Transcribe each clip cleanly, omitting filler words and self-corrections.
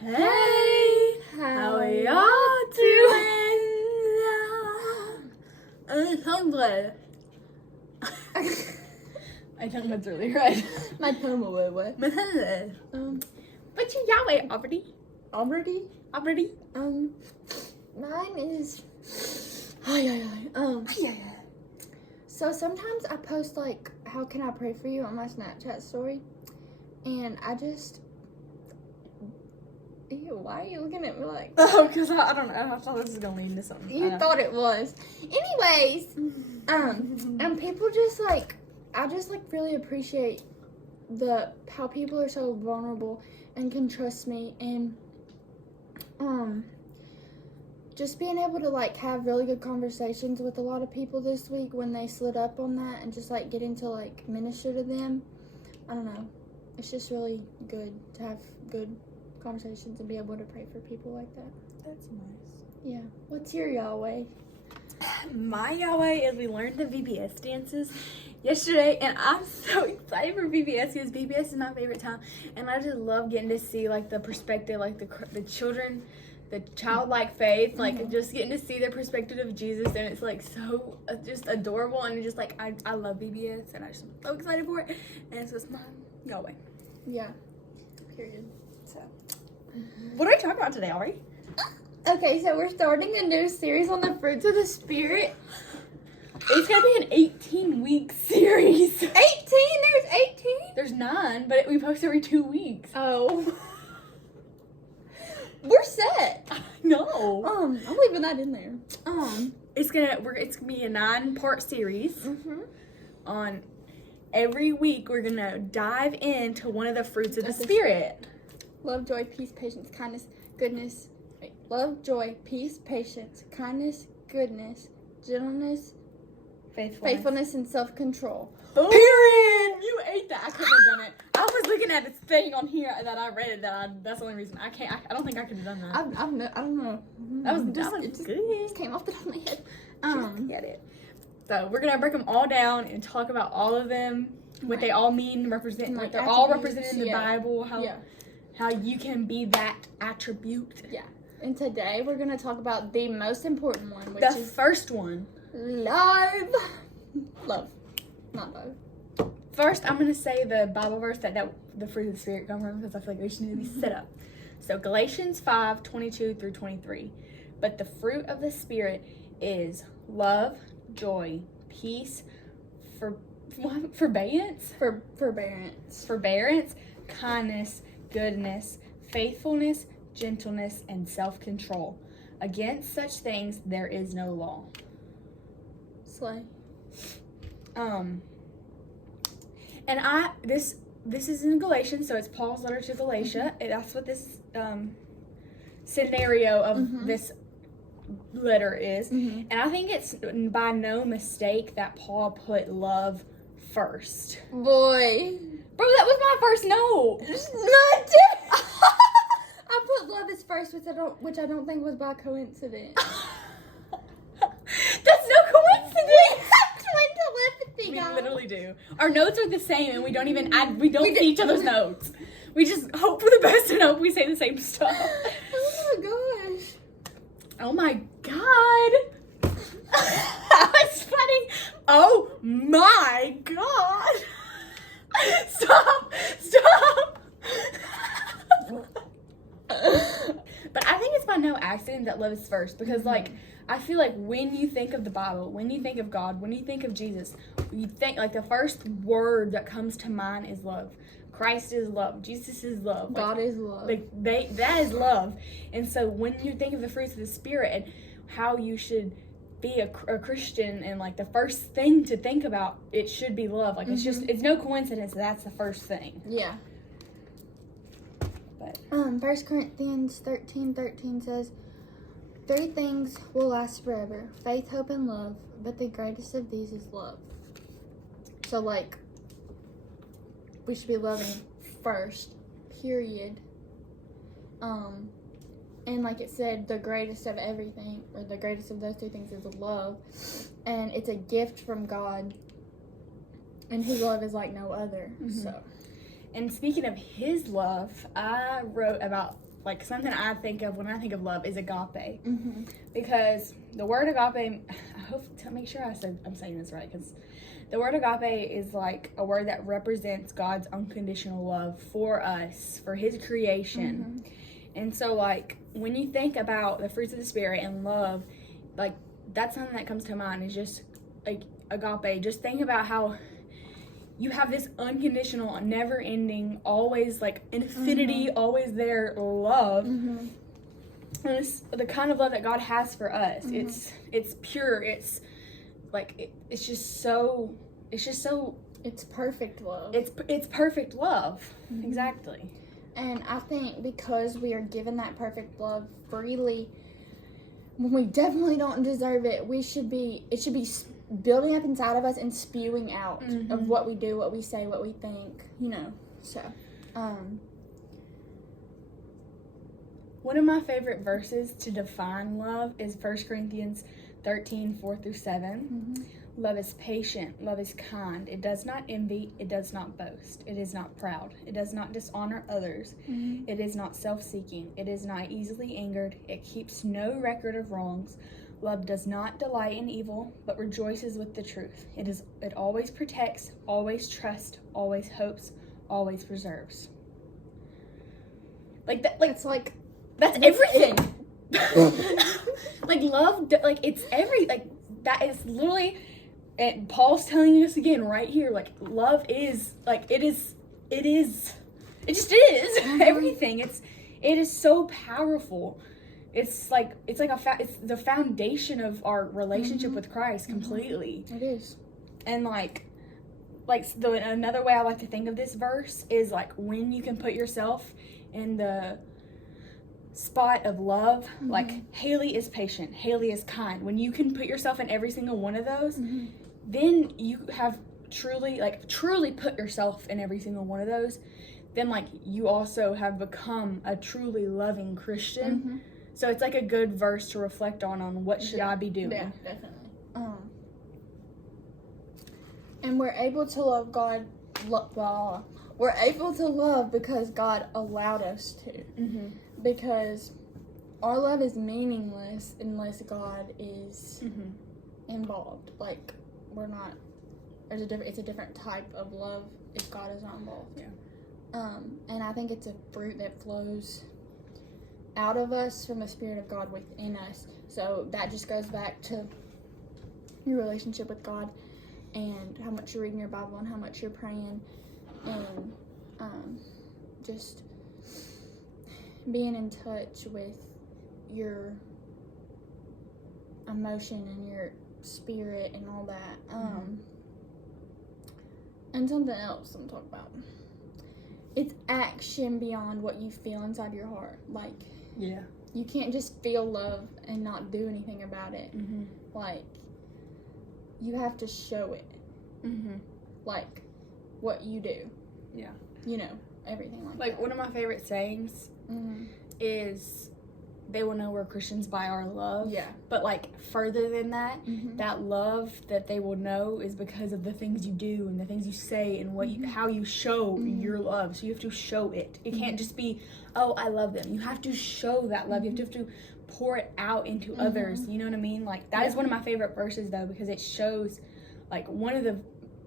Hey, how are y'all doing? Tongue bled. My tongue was really red. My tongue was wet. My tongue bled. What's your Yahweh, Aubrey? Already? Aubrey? Mine is. So sometimes I post like, how can I pray for you on my Snapchat story, and I just. Ew, why are you looking at me like that? Oh, because I don't know. I thought this was going to lead into something. You thought it was. Anyways, and people just like, I just like really appreciate how people are so vulnerable and can trust me, and just being able to like have really good conversations with a lot of people this week when they slid up on that and just like get into like minister to them. I don't know. It's just really good to have good conversations and be able to pray for people like that. That's nice. Yeah. What's your Yahweh? My Yahweh is we learned the VBS dances yesterday, and I'm so excited for VBS because VBS is my favorite time, and I just love getting to see like the perspective, like the children, the childlike faith, like just getting to see their perspective of Jesus, and it's like so just adorable, and just like I love VBS, and I'm just so excited for it, and so it's my Yahweh. Yeah. Period. So, what are we talking about today, Ari? Okay, so we're starting a new series on the fruits of the Spirit. It's gonna be an 18-week series. 18? There's 18? There's 9, but we post every 2 weeks. Oh. We're set. No. I'm leaving that in there. It's gonna be a 9-part series. On every week we're gonna dive into one of the fruits of the Spirit. Love, joy, peace, patience, kindness, goodness. Love, joy, peace, patience, kindness, goodness, gentleness, faithfulness, and self-control. Boom. Period. You ate that. I couldn't have done it. I was looking at this thing on here that I read that's the only reason I can't. I don't think I could have done that. I don't know. That was It just came off the top of my head. Get it. So we're gonna break them all down and talk about all of them, what they all mean, represent. Like they're all represented in the Bible. How you can be that attribute. Yeah. And today we're going to talk about the most important one, which is... The first one. Love. Love. Not love. First, I'm going to say the Bible verse that the fruit of the Spirit come from, because I feel like we should need to be set up. So Galatians 5:22 through 23. But the fruit of the Spirit is love, joy, peace, forbearance, kindness, goodness, faithfulness, gentleness, and self-control. Against such things there is no law. Slay. And this is in Galatians, so it's Paul's letter to Galatia. That's what this scenario of this letter is. And I think it's by no mistake that Paul put love first. Boy. Bro, that was my first note. I put love as first, which I don't think was by coincidence. That's no coincidence. Twin telepathy, We guys. literally do. Our notes are the same, and we don't even add. We don't see each other's notes. We just hope for the best and hope we say the same stuff. Oh my gosh. Oh my god. That was funny. Oh my god. Stop. But I think it's by no accident that love is first, because like I feel like when you think of the Bible, when you think of God, when you think of Jesus, you think like the first word that comes to mind is love. Christ is love. Jesus is love. God is love. That is love. And so when you think of the fruits of the Spirit and how you should be a Christian, and like the first thing to think about, it should be love. Like it's no coincidence that's the first thing. Yeah. But 1 Corinthians 13:13 says, 3 things will last forever: faith, hope, and love. But the greatest of these is love. So like, we should be loving first, period. And like it said, the greatest of everything, or the greatest of those 2 things is love. And it's a gift from God. And his love is like no other. So. And speaking of his love, I wrote about like something I think of when I think of love is agape, Mm-hmm. because the word agape, I hope to make sure I'm saying this right, because the word agape is like a word that represents God's unconditional love for us, for his creation. And so like when you think about the fruits of the spirit and love, like that's something that comes to mind is just like agape. Just think about how you have this unconditional, never ending, always like infinity, always there love. Mm-hmm. And it's the kind of love that God has for us. It's pure. It's like it's just so It's perfect love. it's perfect love. Exactly. And I think because we are given that perfect love freely, when we definitely don't deserve it, it should be building up inside of us and spewing out of what we do, what we say, what we think, So, one of my favorite verses to define love is 1 Corinthians 13, 4-7. Love is patient. Love is kind. It does not envy. It does not boast. It is not proud. It does not dishonor others. It is not self-seeking. It is not easily angered. It keeps no record of wrongs. Love does not delight in evil, but rejoices with the truth. It always protects, always trusts, always hopes, always preserves. Like that. it's like That's everything. Like love, like it's that is literally. And Paul's telling us again right here, like love is like it just is everything. It is so powerful. It's the foundation of our relationship with Christ completely. It is. And another way I like to think of this verse is like when you can put yourself in the spot of love, like Haley is patient, Haley is kind. When you can put yourself in every single one of those, then you have truly put yourself in every single one of those. Then like you also have become a truly loving Christian. So it's like a good verse to reflect on what should I be doing. Yeah, definitely. And we're able to love God. We're able to love because God allowed us to. Because our love is meaningless unless God is involved. Like we're not. It's a different type of love if God is not involved. Yeah. And I think it's a fruit that flows out of us from the Spirit of God within us. So that just goes back to your relationship with God and how much you're reading your Bible and how much you're praying and just being in touch with your emotion and your spirit and all that. And something else I'm talking about. It's action beyond what you feel inside your heart. Like, yeah, you can't just feel love and not do anything about it. Like, you have to show it. Like, what you do. Yeah. Everything like that. Like, one of my favorite sayings is, they will know we're Christians by our love. Yeah. But, like, further than that, that love that they will know is because of the things you do and the things you say and how you show your love. So you have to show it. It can't just be, oh, I love them. You have to show that love. You have to pour it out into others. You know what I mean? Like, that is one of my favorite verses, though, because it shows, like, one of the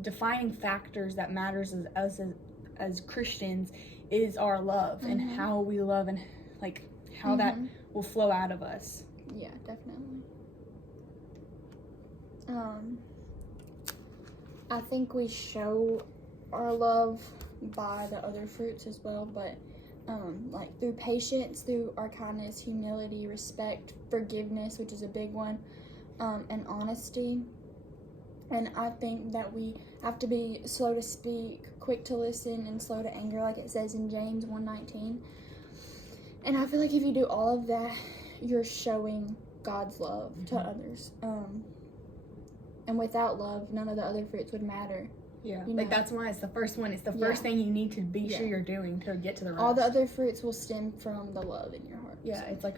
defining factors that matters as Christians is our love and how we love and, like, how that will flow out of us. Yeah, definitely. I think we show our love by the other fruits as well, but like through patience, through our kindness, humility, respect, forgiveness, which is a big one, and honesty. And I think that we have to be slow to speak, quick to listen, and slow to anger, like it says in James 1:19. And I feel like if you do all of that, you're showing God's love to others. And without love, none of the other fruits would matter. Yeah, like that's why it's the first one. It's the first thing you need to be sure you're doing to get to the rest. All the other fruits will stem from the love in your heart. Yeah, so.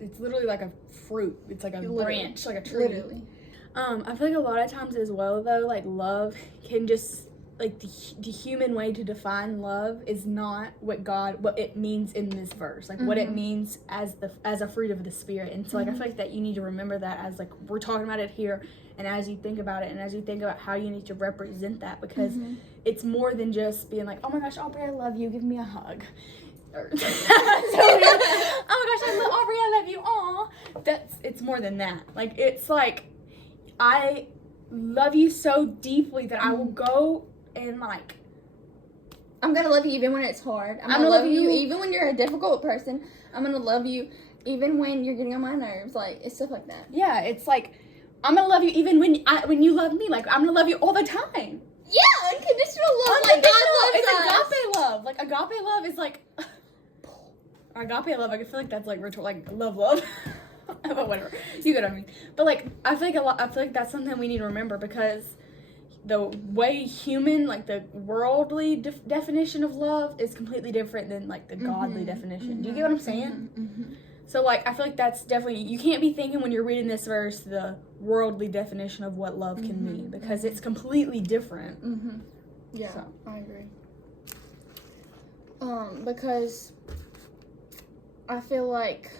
It's literally like a fruit. It's like a branch, like a tree. Literally. I feel like a lot of times as well, though, like love can just like the human way to define love is not what it means in this verse, like what it means as a fruit of the Spirit. And so like I feel like that you need to remember that as like we're talking about it here, and as you think about it, and as you think about how you need to represent that, because it's more than just being like, oh my gosh, Aubrey, I love you, give me a hug. Or, oh my gosh, Aubrey, I love you. Aw, it's more than that. Like it's like I love you so deeply that I will go and like I'm gonna love you even when it's hard. I'm gonna love you even when you're a difficult person. I'm gonna love you even when you're getting on my nerves. Like it's stuff like that. Yeah, it's like I'm gonna love you even when you love me. Like I'm gonna love you all the time. Yeah, unconditional love. Like God loves it's us. agape love. Like agape love is like or agape love. I feel like that's like ritual, like love. But whatever, you get what I mean. But like I feel like that's something we need to remember, because the way human, like the worldly definition of love is completely different than like the godly definition. Do you get what I'm saying? So like I feel like that's definitely, you can't be thinking when you're reading this verse the worldly definition of what love can mean, because it's completely different. Yeah, so. I agree. Because I feel like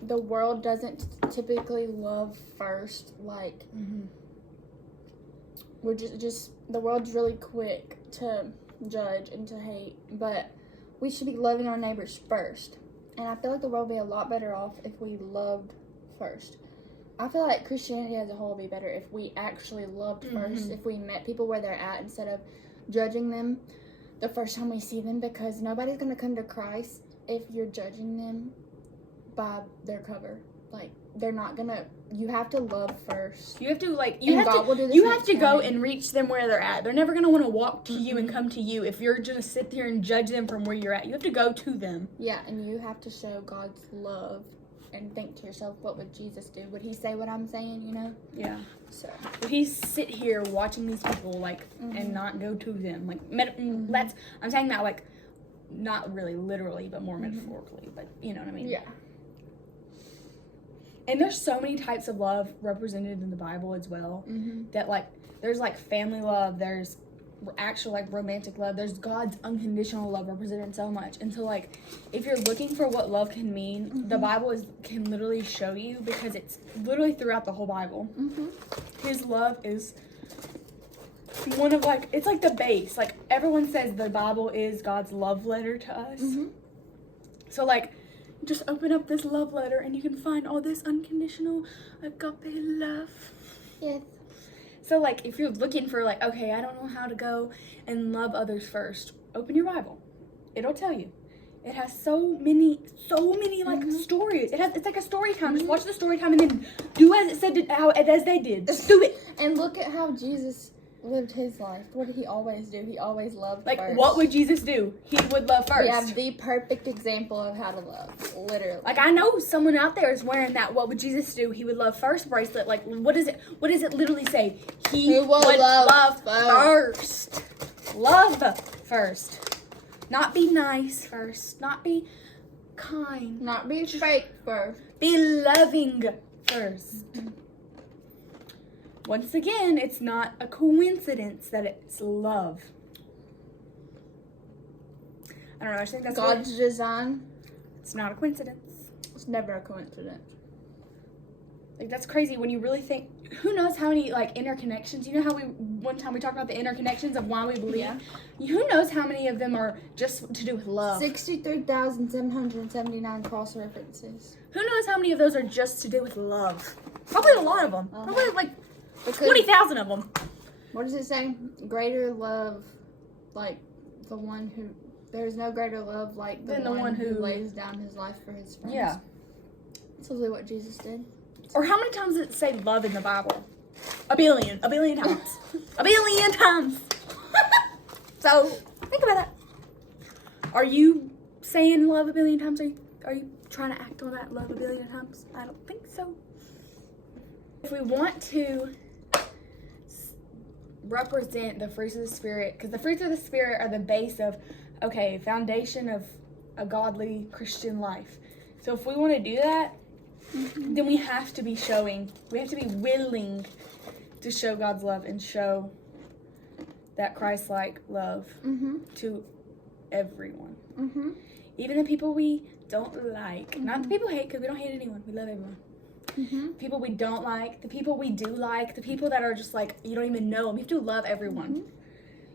the world doesn't typically love first. Like we're just the world's really quick to judge and to hate, but we should be loving our neighbors first. And I feel like the world would be a lot better off if we loved first. I feel like Christianity as a whole would be better if we actually loved first, if we met people where they're at instead of judging them the first time we see them, because nobody's going to come to Christ if you're judging them by their cover. Like, they're not gonna. You have to love first. You have to you have to go and reach them where they're at. They're never gonna want to walk to you and come to you if you're just sit there and judge them from where you're at. You have to go to them. Yeah, and you have to show God's love and think to yourself, what would Jesus do? Would he say what I'm saying? You know? Yeah. So would he sit here watching these people and not go to them? Like I'm saying that like not really literally, but more metaphorically. But you know what I mean? Yeah. And there's so many types of love represented in the Bible as well. That like there's like family love, there's actual like romantic love, there's God's unconditional love represented so much. And so like if you're looking for what love can mean, the Bible can literally show you, because it's literally throughout the whole Bible. His love is one of like, it's like the base. Like everyone says the Bible is God's love letter to us. So like just open up this love letter and you can find all this unconditional agape love. Yes. So like if you're looking for like, okay, I don't know how to go and love others first, open your Bible. It'll tell you. It has so many like stories. It's like a story time. Just watch the story time and then do as it said, as they did. Just do it. And look at how Jesus lived his life. What did he always do? He always loved first. What would Jesus do? He would love first. We have the perfect example of how to love, literally. Like I know someone out there is wearing that "What would Jesus do? He would love first" bracelet. Like what does it literally say? He would love first. Love first. Not be nice first. Not be kind. Not be fake first. Be loving first. Once again, it's not a coincidence that it's love. I don't know, I think that's God's design. It's not a coincidence. It's never a coincidence. Like, that's crazy when you really think, who knows how many, like, interconnections, you know how one time we talked about the interconnections of why we believe? Yeah. Who knows how many of them are just to do with love? 63,779 cross references. Who knows how many of those are just to do with love? Probably a lot of them. Probably, like, 20,000 of them. What does it say? Greater love, like the one who, there's no greater love like the one who lays down his life for his friends. Yeah. That's literally what Jesus did. Or how many times does it say love in the Bible? A billion times. A billion times. So, think about that. Are you saying love a billion times? Are you trying to act on that love a billion times? I don't think so. If we want to represent the fruits of the Spirit, because the fruits of the Spirit are the base of, foundation of a godly Christian life. So if we want to do that, then we have to be willing to show God's love and show that Christ-like love Mm-hmm. to everyone. Mm-hmm. Even the people we don't like. Not the people we hate, because we don't hate anyone. We love everyone. Mm-hmm. People we don't like, the people we do like, the people that are just like, you don't even know them. You have to love everyone.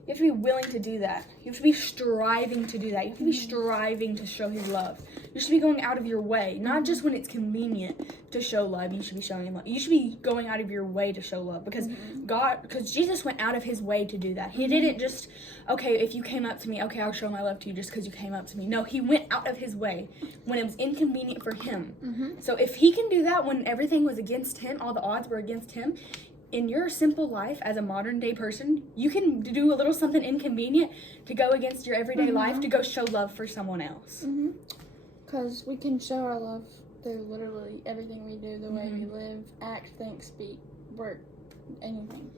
You have to be willing to do that. You have to be striving to do that. You have to be striving to show his love. You should be going out of your way, not just when it's convenient to show love. You should be showing love. You should be going out of your way to show love, because because Jesus went out of his way to do that. He didn't just, okay, if you came up to me, okay, I'll show my love to you just because you came up to me. No, he went out of his way when it was inconvenient for him. So if he can do that when everything was against him, all the odds were against him, in your simple life as a modern day person, you can do a little something inconvenient to go against your everyday life to go show love for someone else. Because we can show our love through literally everything we do, the way we live, act, think, speak, work, anything.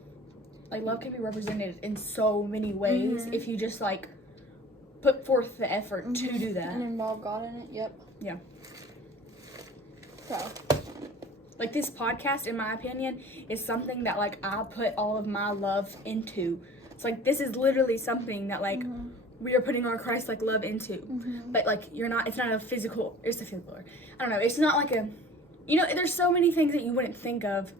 Like, love can be represented in so many ways if you just, like, put forth the effort to do that. And involve God in it, yep. Yeah. So. Like, this podcast, in my opinion, is something that, like, I put all of my love into. It's like, this is literally something that, like, we are putting our Christ-like love into. But, like, it's not a physical, it's a physical, I don't know, it's not like a, you know, there's so many things that you wouldn't think of.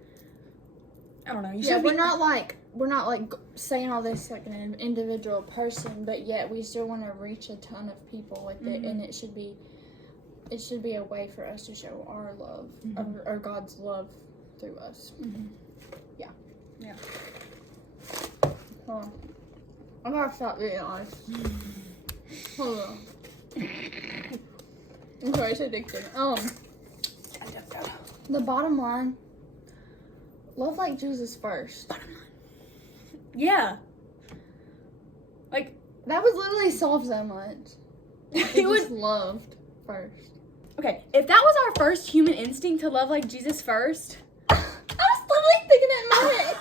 I don't know. We're not like saying all this like an individual person, but yet we still want to reach a ton of people like that, and it should be a way for us to show our love, or God's love through us. Yeah. Hold on. I gotta stop being honest. Hold on. I'm sorry, it's addicting. The bottom line, love like Jesus first. Yeah. Like, that would literally solve so much. He just loved first. Okay, if that was our first human instinct to love like Jesus first. I was literally thinking that in my head.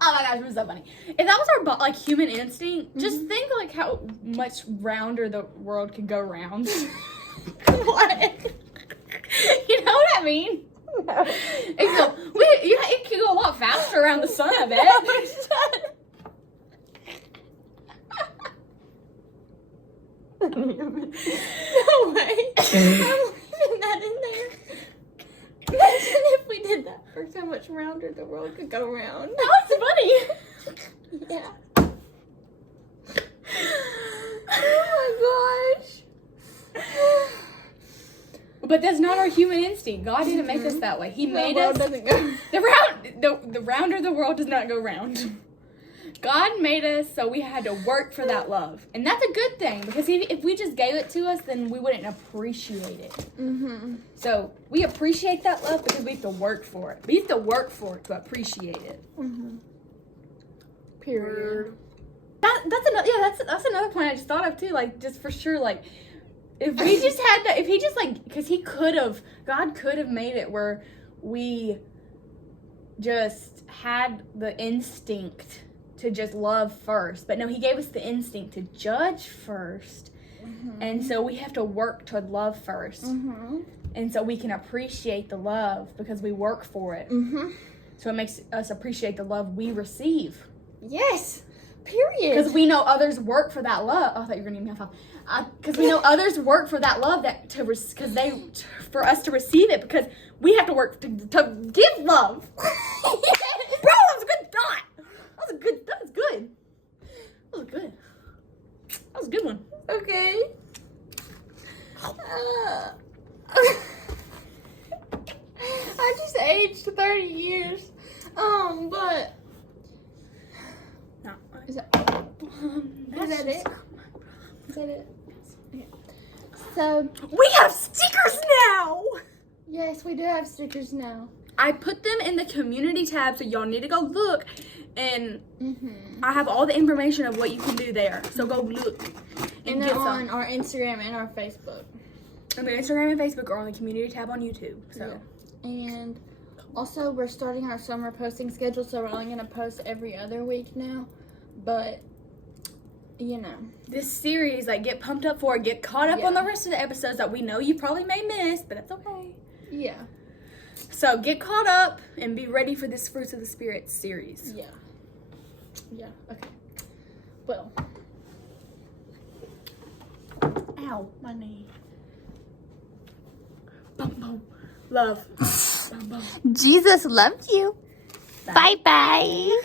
Oh my gosh, it was so funny. If that was our like human instinct, just think like how much rounder the world could go round. What? You know what I mean? No. It could go a lot faster around the sun, I bet. No way. I'm leaving that in there. Imagine if we did that first, how much rounder the world could go round. That was funny. Yeah. Oh my gosh. But that's not our human instinct. God didn't make us that way. He made us. Doesn't go. The rounder the world does not go round. God made us so we had to work for that love. And that's a good thing, because if we just gave it to us, then we wouldn't appreciate it. So we appreciate that love because we have to work for it. We have to work for it to appreciate it. Period. That's another point I just thought of too. Like, just for sure, like, if we just had that, if he just like, because God could have made it where we just had the instinct to just love first, but no, he gave us the instinct to judge first, and so we have to work to love first, and so we can appreciate the love because we work for it. So it makes us appreciate the love we receive. Yes. Period. Because we know others work for that love. Oh, I thought you were gonna give me a phone. Because we know others work for that love for us to receive it, because we have to work to give love. Yes. Bro, that was a good thought. That was good. That was a good one. Okay. I just aged 30 years. But No. is that That's it? Is that it? Okay. So We have stickers now. yes, we do have stickers now. I put them in the community tab, so y'all need to go look, and I have all the information of what you can do there. So go look And they're on our Instagram and our Facebook. And the Instagram and Facebook are on the community tab on YouTube. So And also, we're starting our summer posting schedule, so we're only going to post every other week now. But, you know. this series, like, get pumped up for it. Get caught up on the rest of the episodes that we know you probably may miss, but that's okay. Yeah. So get caught up and be ready for this Fruits of the Spirit series. Yeah. Yeah, okay. Well. Ow, my knee. Boom, boom. Love. Boom, boom. Jesus loves you. Bye bye.